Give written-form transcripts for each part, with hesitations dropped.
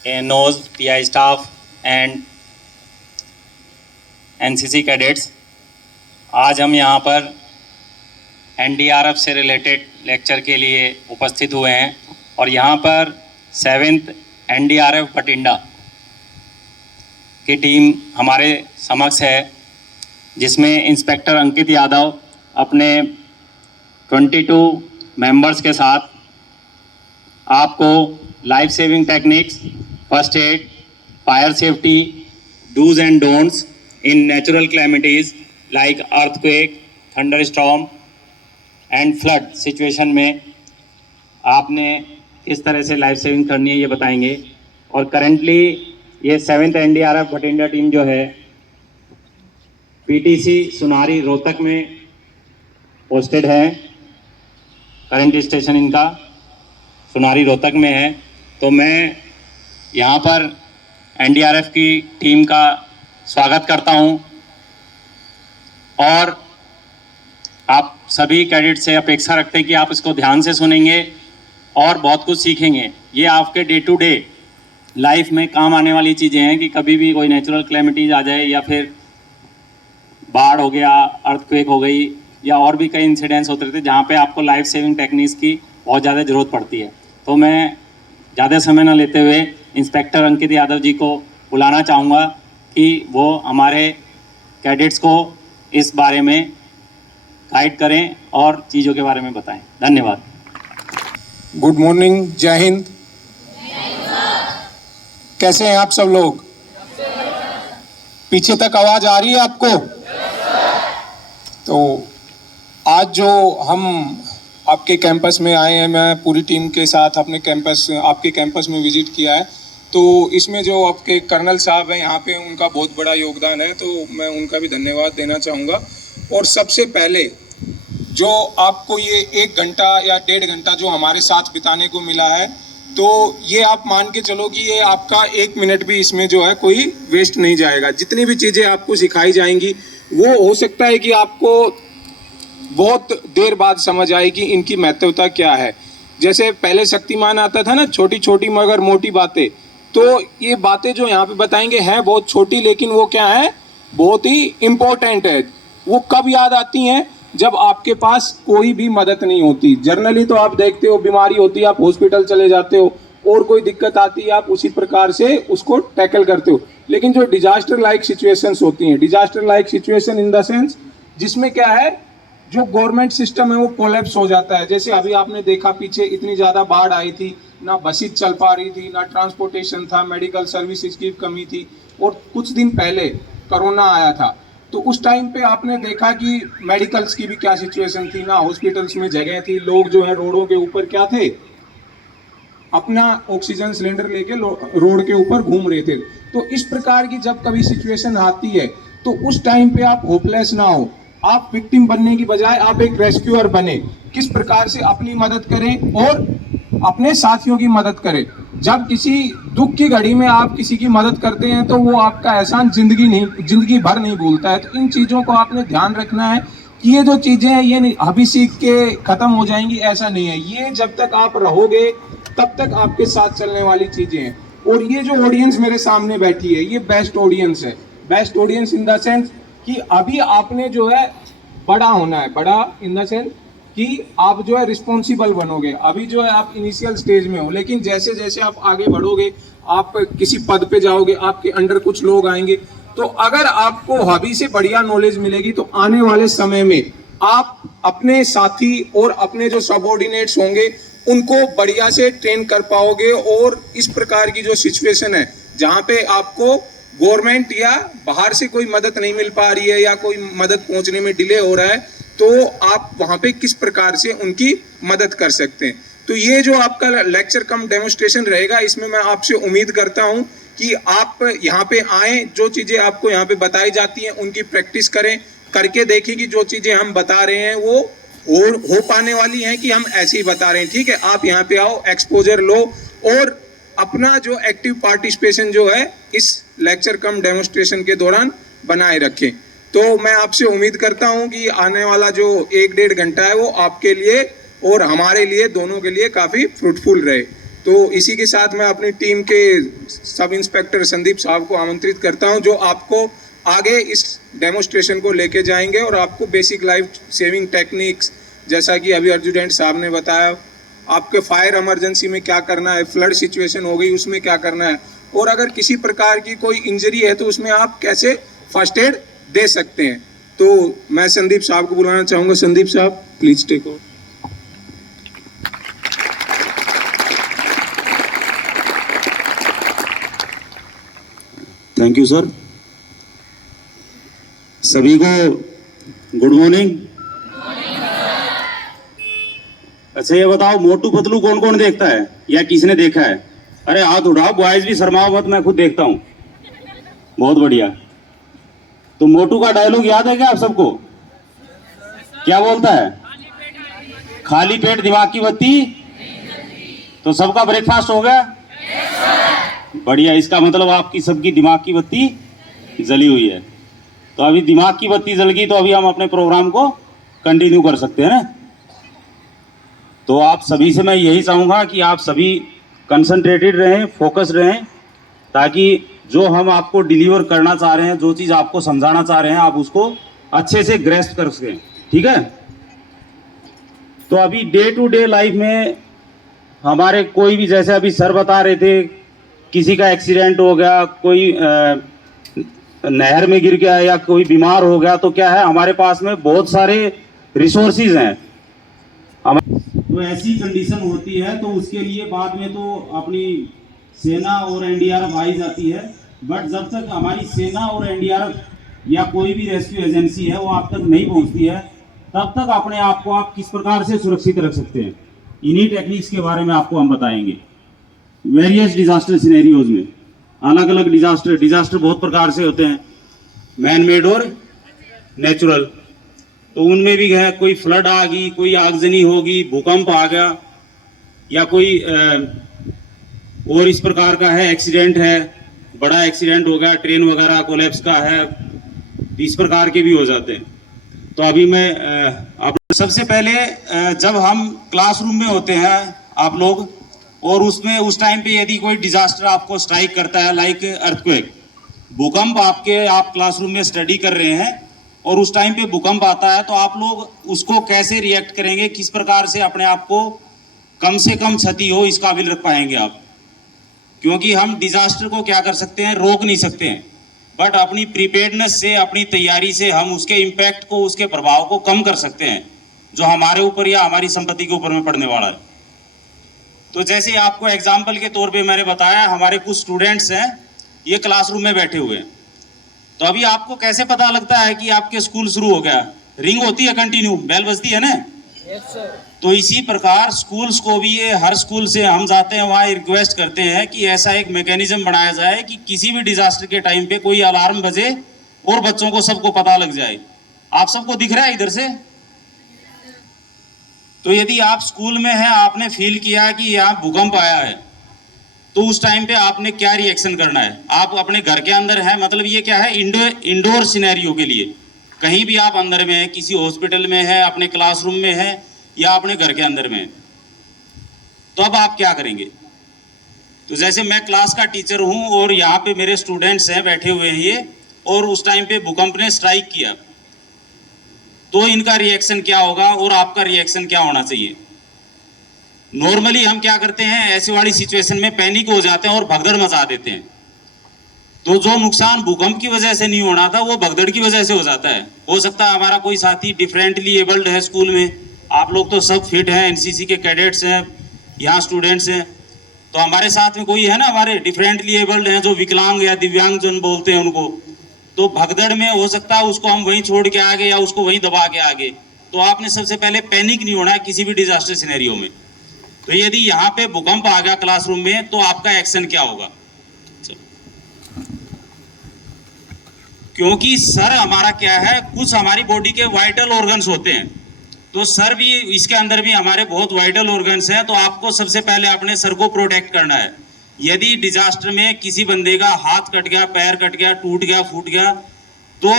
NOs, PI staff and NCC cadets, आज हम यहाँ पर NDRF से रिलेटेड लेक्चर के लिए उपस्थित हुए हैं और यहाँ पर 7th NDRF बठिंडा की टीम हमारे समक्ष है, जिसमें इंस्पेक्टर अंकित यादव अपने 22 मेंबर्स के साथ आपको life saving techniques, first aid, fire safety, dos and don'ts in natural calamities like earthquake, thunder storm and flood situation में आपने किस तरह से लाइफ सेविंग करनी है ये बताएंगे। और करेंटली ये 7th NDRF बठिंडा टीम जो है PTC सुनारी रोहतक में पोस्टेड है। करंट स्टेशन इनका सुनारी रोहतक में है। तो मैं यहाँ पर NDRF की टीम का स्वागत करता हूँ और आप सभी कैडेट से अपेक्षा रखते हैं कि आप इसको ध्यान से सुनेंगे और बहुत कुछ सीखेंगे। ये आपके डे टू डे लाइफ में काम आने वाली चीज़ें हैं कि कभी भी कोई नेचुरल कैलेमिटीज आ जाए या फिर बाढ़ हो गया, अर्थक्वेक हो गई या और भी कई इंसिडेंट्स होते रहते हैं जहाँ पे आपको लाइफ सेविंग टेक्निक्स की बहुत ज़्यादा ज़रूरत पड़ती है। तो मैं ज़्यादा समय ना लेते हुए इंस्पेक्टर अंकित यादव जी को बुलाना चाहूँगा कि वो हमारे कैडेट्स को इस बारे में गाइड करें और चीज़ों के बारे में बताएं। धन्यवाद। गुड मॉर्निंग, जय हिंद। कैसे हैं आप सब लोग? पीछे तक आवाज़ आ रही है आपको? तो आज जो हम आपके कैंपस में आए हैं, मैं पूरी टीम के साथ आपके कैंपस में विजिट किया है। तो इसमें जो आपके कर्नल साहब हैं यहाँ पे, उनका बहुत बड़ा योगदान है, तो मैं उनका भी धन्यवाद देना चाहूँगा। और सबसे पहले जो आपको ये 1 घंटा या 1.5 घंटा जो हमारे साथ बिताने को मिला है, तो ये आप मान के चलो कि ये आपका 1 मिनट भी इसमें जो है कोई वेस्ट नहीं जाएगा। जितनी भी चीज़ें आपको सिखाई जाएंगी वो हो सकता है कि आपको बहुत देर बाद समझ आएगी इनकी महत्वता क्या है। जैसे पहले शक्तिमान आता था ना, छोटी छोटी मगर मोटी बातें, तो ये बातें जो यहाँ पे बताएंगे हैं बहुत छोटी, लेकिन वो क्या है, बहुत ही इम्पोर्टेंट है। वो कब याद आती हैं? जब आपके पास कोई भी मदद नहीं होती। जनरली तो आप देखते हो बीमारी होती है, आप हॉस्पिटल चले जाते हो, और कोई दिक्कत आती है आप उसी प्रकार से उसको टैकल करते हो। लेकिन जो डिजास्टर लाइक सिचुएशंस होती हैं, disaster like situation in the sense जिसमें क्या है, जो गवर्नमेंट सिस्टम है वो कोलैप्स हो जाता है। जैसे अभी आपने देखा पीछे इतनी ज़्यादा बाढ़ आई थी, ना बसें चल पा रही थी, ना ट्रांसपोर्टेशन था, मेडिकल सर्विसेज की कमी थी, और कुछ दिन पहले कोरोना आया था। तो उस टाइम पे आपने देखा कि मेडिकल्स की भी क्या सिचुएशन थी, ना हॉस्पिटल्स में जगह थी, लोग जो है रोडों के ऊपर क्या थे, अपना ऑक्सीजन सिलेंडर लेके रोड के ऊपर घूम रहे थे। तो इस प्रकार की जब कभी सिचुएशन आती है तो उस टाइम पे आप होपलेस ना हो, आप विक्टिम बनने की बजाय आप एक रेस्क्यूअर बने। किस प्रकार से अपनी मदद करें और अपने साथियों की मदद करें। जब किसी दुख की घड़ी में आप किसी की मदद करते हैं तो वो आपका एहसान जिंदगी भर नहीं भूलता है। तो इन चीज़ों को आपने ध्यान रखना है कि ये जो चीज़ें हैं ये नहीं अभी सीख के ख़त्म हो जाएंगी, ऐसा नहीं है। ये जब तक आप रहोगे तब तक आपके साथ चलने वाली चीज़ें हैं। और ये जो ऑडियंस मेरे सामने बैठी है, ये बेस्ट ऑडियंस है। Best audience in the sense कि अभी आपने जो है बड़ा होना है, बड़ा इन द सेंस कि आप जो है रिस्पॉन्सिबल बनोगे। अभी जो है आप इनिशियल स्टेज में हो, लेकिन जैसे जैसे आप आगे बढ़ोगे, आप किसी पद पे जाओगे, आपके अंडर कुछ लोग आएंगे, तो अगर आपको हबी से बढ़िया नॉलेज मिलेगी तो आने वाले समय में आप अपने साथी और अपने जो सबऑर्डिनेट्स होंगे उनको बढ़िया से ट्रेन कर पाओगे। और इस प्रकार की जो सिचुएशन है जहाँ पे आपको गवर्नमेंट या बाहर से कोई मदद नहीं मिल पा रही है या कोई मदद पहुंचने में डिले हो रहा है, तो आप वहाँ पे किस प्रकार से उनकी मदद कर सकते हैं। तो ये जो आपका लेक्चर कम डेमोन्स्ट्रेशन रहेगा, इसमें मैं आपसे उम्मीद करता हूँ कि आप यहाँ पे आएँ, जो चीज़ें आपको यहाँ पे बताई जाती हैं उनकी प्रैक्टिस करें, करके देखें कि जो चीज़ें हम बता रहे हैं वो हो पाने वाली हैं कि हम ऐसे ही बता रहे हैं। ठीक है, आप यहाँ पे आओ, एक्सपोजर लो और अपना जो एक्टिव पार्टिसिपेशन जो है इस लेक्चर कम डेमोन्स्ट्रेशन के दौरान बनाए रखें। तो मैं आपसे उम्मीद करता हूं कि आने वाला जो 1-1.5 घंटा है वो आपके लिए और हमारे लिए दोनों के लिए काफ़ी फ्रूटफुल रहे। तो इसी के साथ मैं अपनी टीम के सब इंस्पेक्टर संदीप साहब को आमंत्रित करता हूं, जो आपको आगे इस डेमोस्ट्रेशन को लेके जाएंगे और आपको बेसिक लाइफ सेविंग टेक्निक्स, जैसा कि अभी एडजुटेंट साहब ने बताया, आपके फायर इमरजेंसी में क्या करना है, फ्लड सिचुएशन हो गई उसमें क्या करना है, और अगर किसी प्रकार की कोई इंजरी है तो उसमें आप कैसे फर्स्ट एड दे सकते हैं। तो मैं संदीप साहब को बुलाना चाहूँगा। संदीप साहब please take over. Thank you sir. सभी को गुड मॉर्निंग। अच्छा ये बताओ, मोटू पतलू कौन कौन देखता है या किसने देखा है? अरे हाथ उठाओ, बॉयज भी शर्माओ मत, मैं खुद देखता हूँ। बहुत बढ़िया। तो मोटू का डायलॉग याद है क्या आप सबको? क्या बोलता है? खाली पेट दिमाग की बत्ती। तो सबका ब्रेकफास्ट हो गया? बढ़िया। इसका मतलब आपकी सबकी दिमाग की बत्ती जली हुई है। तो अभी दिमाग की बत्ती जल गई तो अभी हम अपने प्रोग्राम को कंटिन्यू कर सकते हैं ना। तो आप सभी से मैं यही चाहूँगा कि आप सभी कंसंट्रेटेड रहें, फोकस रहें, ताकि जो हम आपको डिलीवर करना चाह रहे हैं, जो चीज़ आपको समझाना चाह रहे हैं, आप उसको अच्छे से ग्रेस्प कर सकें। ठीक है। तो अभी डे टू डे लाइफ में हमारे कोई भी, जैसे अभी सर बता रहे थे, किसी का एक्सीडेंट हो गया, कोई नहर में गिर गया या कोई बीमार हो गया, तो क्या है, हमारे पास में बहुत सारे रिसोर्सिस हैं। तो ऐसी कंडीशन होती है तो उसके लिए बाद में तो अपनी सेना और एनडीआरएफ आई जाती है। बट जब तक हमारी सेना और एनडीआरएफ या कोई भी रेस्क्यू एजेंसी है वो आप तक नहीं पहुंचती है, तब तक अपने आप को आप किस प्रकार से सुरक्षित रख सकते हैं, इन्हीं टेक्निक्स के बारे में आपको हम बताएंगे। वेरियस डिजास्टर सिनेरियोज में अलग अलग डिजास्टर बहुत प्रकार से होते हैं, मैन मेड और नेचुरल। तो उनमें भी है, कोई फ्लड आ गई, कोई आगजनी होगी, भूकंप आ गया, या कोई और इस प्रकार का है, एक्सीडेंट है, बड़ा एक्सीडेंट हो गया, ट्रेन वगैरह कोलैप्स का है, इस प्रकार के भी हो जाते हैं। तो अभी मैं आप सबसे पहले जब हम क्लासरूम में होते हैं आप लोग, और उसमें उस टाइम पे यदि कोई डिजास्टर आपको स्ट्राइक करता है, लाइक अर्थक्वेक, भूकंप, आप क्लासरूम में स्टडी कर रहे हैं और उस टाइम पे भूकंप आता है, तो आप लोग उसको कैसे रिएक्ट करेंगे, किस प्रकार से अपने आप को कम से कम क्षति हो इस काबिल रख पाएंगे आप? क्योंकि हम डिजास्टर को क्या कर सकते हैं, रोक नहीं सकते हैं, बट अपनी प्रिपेयर्डनेस से, अपनी तैयारी से हम उसके इम्पैक्ट को, उसके प्रभाव को कम कर सकते हैं जो हमारे ऊपर या हमारी संपत्ति के ऊपर में पड़ने वाला है। तो जैसे आपको एग्जाम्पल के तौर पे मैंने बताया, हमारे कुछ स्टूडेंट्स हैं, ये क्लासरूम में बैठे हुए हैं। तो अभी आपको कैसे पता लगता है कि आपके स्कूल शुरू हो गया? रिंग होती है, कंटिन्यू बेल बजती है ना। तो इसी प्रकार स्कूल्स को भी, ये हर स्कूल से हम जाते हैं वहाँ रिक्वेस्ट करते हैं कि ऐसा एक मैकेनिज्म बनाया जाए कि किसी भी डिजास्टर के टाइम पे कोई अलार्म बजे और बच्चों को सबको पता लग जाए। आप सबको दिख रहा है इधर से? तो यदि आप स्कूल में हैं, आपने फील किया कि यहाँ भूकंप आया है, तो उस टाइम पे आपने क्या रिएक्शन करना है? आप अपने घर के अंदर हैं, मतलब ये क्या है, इंडोर सिनेरियो के लिए, कहीं भी आप अंदर में हैं, किसी हॉस्पिटल में है, अपने क्लासरूम में है, या अपने घर के अंदर में है, तो अब आप क्या करेंगे? तो जैसे मैं क्लास का टीचर हूं और यहाँ पे मेरे स्टूडेंट्स हैं, बैठे हुए हैं ये, और उस टाइम पे भूकंप ने स्ट्राइक किया, तो इनका रिएक्शन क्या होगा और आपका रिएक्शन क्या होना चाहिए? नॉर्मली हम क्या करते हैं, ऐसी वाली सिचुएशन में पैनिक हो जाते हैं और भगदड़ मचा देते हैं। तो जो नुकसान भूकंप की वजह से नहीं होना था वो भगदड़ की वजह से हो जाता है। हो सकता है हमारा कोई साथी डिफरेंटली एबल्ड है स्कूल में, आप लोग तो सब फिट हैं, एनसीसी के कैडेट्स हैं, यहाँ स्टूडेंट्स हैं, तो हमारे साथ में कोई है ना, हमारे डिफरेंटली एबल्ड हैं, जो विकलांग या दिव्यांगजन बोलते हैं उनको, तो भगदड़ में हो सकता है उसको हम वहीं छोड़ के आगे या उसको वहीं दबा के आगे। तो आपने सबसे पहले पैनिक नहीं होना है किसी भी डिजास्टर सिनेरियो में। तो यदि यहाँ पे भूकंप आ गया क्लासरूम में, तो आपका एक्शन क्या होगा? क्योंकि सर हमारा क्या है, कुछ हमारी बॉडी के वाइटल ऑर्गन्स होते हैं, तो सर भी, इसके अंदर भी हमारे बहुत वाइटल ऑर्गन्स हैं। तो आपको सबसे पहले अपने सर को प्रोटेक्ट करना है। यदि डिजास्टर में किसी बंदे का हाथ कट गया, पैर कट गया, टूट गया, फूट गया, तो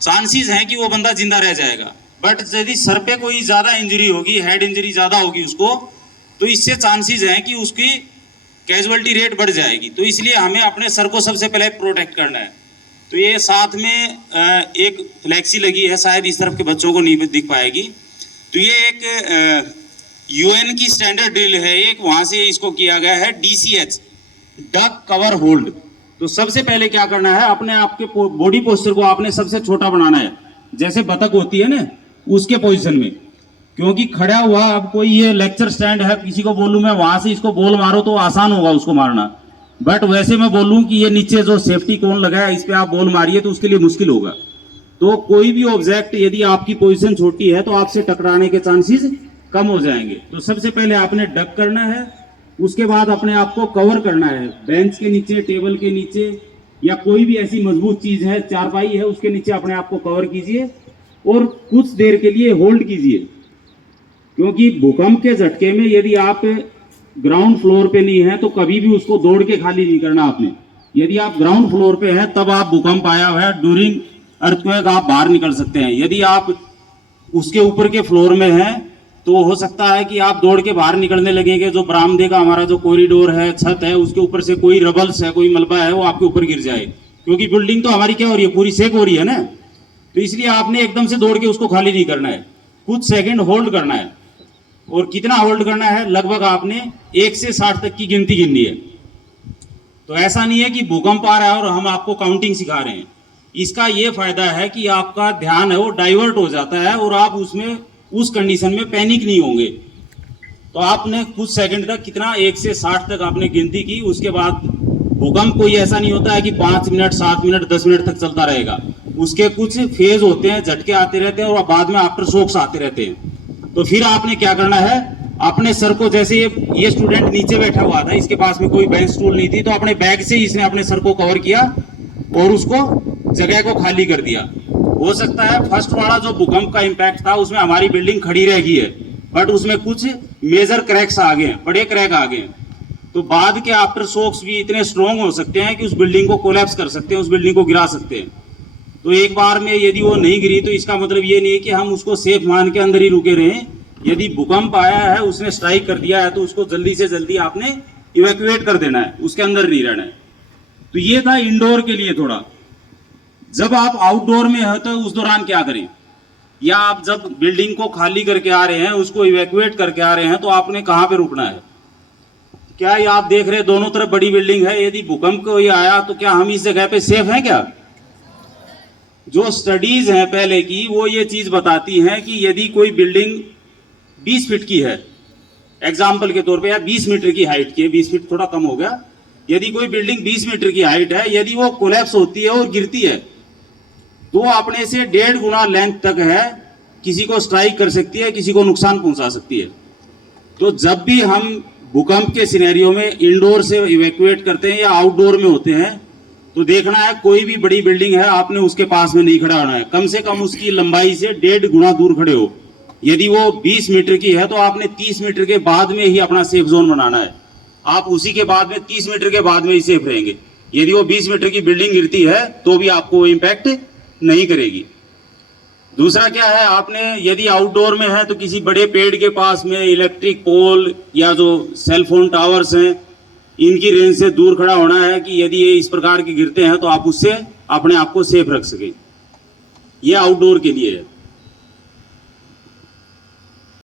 चांसेस हैं कि वो बंदा जिंदा रह जाएगा। बट यदि सर पे कोई ज़्यादा इंजरी होगी, हेड इंजरी ज़्यादा होगी उसको, तो इससे चांसेस हैं कि उसकी कैजुअलिटी रेट बढ़ जाएगी। तो इसलिए हमें अपने सर को सबसे पहले प्रोटेक्ट करना है। तो ये साथ में एक फ्लैक्सी लगी है, शायद इस तरफ के बच्चों को नहीं दिख पाएगी। तो ये एक यूएन की स्टैंडर्ड ड्रिल है, एक वहाँ से इसको किया गया है, DCH, डक कवर होल्ड। तो सबसे पहले क्या करना है, अपने आपके बॉडी पोस्चर को आपने सबसे छोटा बनाना है, जैसे बतख होती है ना उसके पोजीशन में। क्योंकि खड़ा हुआ, अब कोई ये लेक्चर स्टैंड है, किसी को बोलूं मैं वहां से इसको बॉल मारो तो आसान होगा उसको मारना, बट वैसे मैं बोलूं कि ये नीचे जो सेफ्टी कोन लगा है इस पे आप बॉल मारिए तो उसके लिए मुश्किल होगा। तो कोई भी ऑब्जेक्ट यदि आपकी पोजीशन छोटी है तो आपसे टकराने के चांसेस कम हो जाएंगे। तो सबसे पहले आपने डक करना है, उसके बाद अपने आप को कवर करना है, बेंच के नीचे, टेबल के नीचे, या कोई भी ऐसी मजबूत चीज है, चारपाई है, उसके नीचे अपने आप को कवर कीजिए और कुछ देर के लिए होल्ड कीजिए। क्योंकि भूकंप के झटके में यदि आप ग्राउंड फ्लोर पे नहीं है तो कभी भी उसको दौड़ के खाली नहीं करना आपने। यदि आप ग्राउंड फ्लोर पे है तब आप भूकंप आया हुआ है ड्यूरिंग अर्थक्वेक आप बाहर निकल सकते हैं। यदि आप उसके ऊपर के फ्लोर में हैं तो हो सकता है कि आप दौड़ के बाहर निकलने लगेंगे, जो बरामदे का हमारा जो कॉरिडोर है, छत है, उसके ऊपर से कोई रबल्स है, कोई मलबा है, वो आपके ऊपर गिर जाए। क्योंकि बिल्डिंग तो हमारी क्या हो रही है, पूरी सेक हो रही है ना। तो इसलिए आपने एकदम से दौड़ के उसको खाली नहीं करना है, कुछ सेकंड होल्ड करना है। और कितना होल्ड करना है, लगभग आपने 1 से 60 तक की गिनती गिननी है। तो ऐसा नहीं है कि भूकंप आ रहा है और हम आपको काउंटिंग सिखा रहे हैं। इसका ये फायदा है कि आपका ध्यान है वो डाइवर्ट हो जाता है और आप उसमें उस कंडीशन में पैनिक नहीं होंगे। तो आपने कुछ सेकंड तक कितना 1 से 60 तक आपने गिनती की। उसके बाद भूकंप कोई ऐसा नहीं होता है कि 5 मिनट, 7 मिनट, 10 मिनट तक चलता रहेगा। उसके कुछ फेज होते हैं, झटके आते रहते हैं और बाद में आफ्टर शॉक्स आते रहते हैं। तो फिर आपने क्या करना है, अपने सर को, जैसे ये स्टूडेंट नीचे बैठा हुआ था, इसके पास में कोई बेंच स्टूल नहीं थी, तो अपने बैग से इसने अपने सर को कवर किया और उसको जगह को खाली कर दिया। हो सकता है फर्स्ट वाला जो भूकंप का इंपैक्ट था उसमें हमारी बिल्डिंग खड़ी रह गई है, बट उसमें कुछ मेजर क्रैक्स आ गए हैं, बड़े क्रैक आ गए हैं। तो बाद के आफ्टर शॉक्स भी इतने स्ट्रॉन्ग हो सकते हैं कि उस बिल्डिंग को कोलैप्स कर सकते हैं, उस बिल्डिंग को गिरा सकते हैं। तो एक बार में यदि वो नहीं गिरी तो इसका मतलब ये नहीं है कि हम उसको सेफ मान के अंदर ही रुके रहें। यदि भूकंप आया है, उसने स्ट्राइक कर दिया है, तो उसको जल्दी से जल्दी आपने इवैक्यूएट कर देना है, उसके अंदर नहीं रहना है। तो ये था इंडोर के लिए थोड़ा। जब आप आउटडोर में है तो उस दौरान क्या करें, या आप जब बिल्डिंग को खाली करके आ रहे हैं, उसको इवैक्यूएट करके आ रहे हैं, तो आपने कहाँ पे रुकना है। क्या ये आप देख रहे हैं दोनों तरफ बड़ी बिल्डिंग है, यदि भूकंप कोई आया तो क्या हम इस जगह पे सेफ हैं क्या। जो स्टडीज हैं पहले की वो ये चीज बताती हैं कि यदि कोई बिल्डिंग 20 फीट की है, एग्जाम्पल के तौर पे, या 20 मीटर की हाइट की है, 20 फीट थोड़ा कम हो गया, यदि कोई बिल्डिंग 20 मीटर की हाइट है, यदि वो कोलैप्स होती है और गिरती है तो अपने से 1.5 गुना लेंथ तक है, किसी को स्ट्राइक कर सकती है, किसी को नुकसान पहुंचा सकती है। तो जब भी हम भूकंप के सिनेरियो में इंडोर से इवैक्यूएट करते हैं या आउटडोर में होते हैं तो देखना है कोई भी बड़ी बिल्डिंग है आपने उसके पास में नहीं खड़ा होना है, कम से कम उसकी लंबाई से 1.5 गुना दूर खड़े हो। यदि वो 20 मीटर की है तो आपने 30 मीटर के बाद में ही अपना सेफ जोन बनाना है, आप उसी के बाद में 30 मीटर के बाद में ही सेफ रहेंगे। यदि वो 20 मीटर की बिल्डिंग गिरती है तो भी आपको इम्पैक्ट नहीं करेगी। दूसरा क्या है, आपने यदि आउटडोर में है तो किसी बड़े पेड़ के पास में, इलेक्ट्रिक पोल या जो सेल फोन टावर्स हैं, इनकी रेंज से दूर खड़ा होना है कि यदि ये इस प्रकार के गिरते हैं तो आप उससे अपने आप को सेफ रख सकें। ये आउटडोर के लिए है।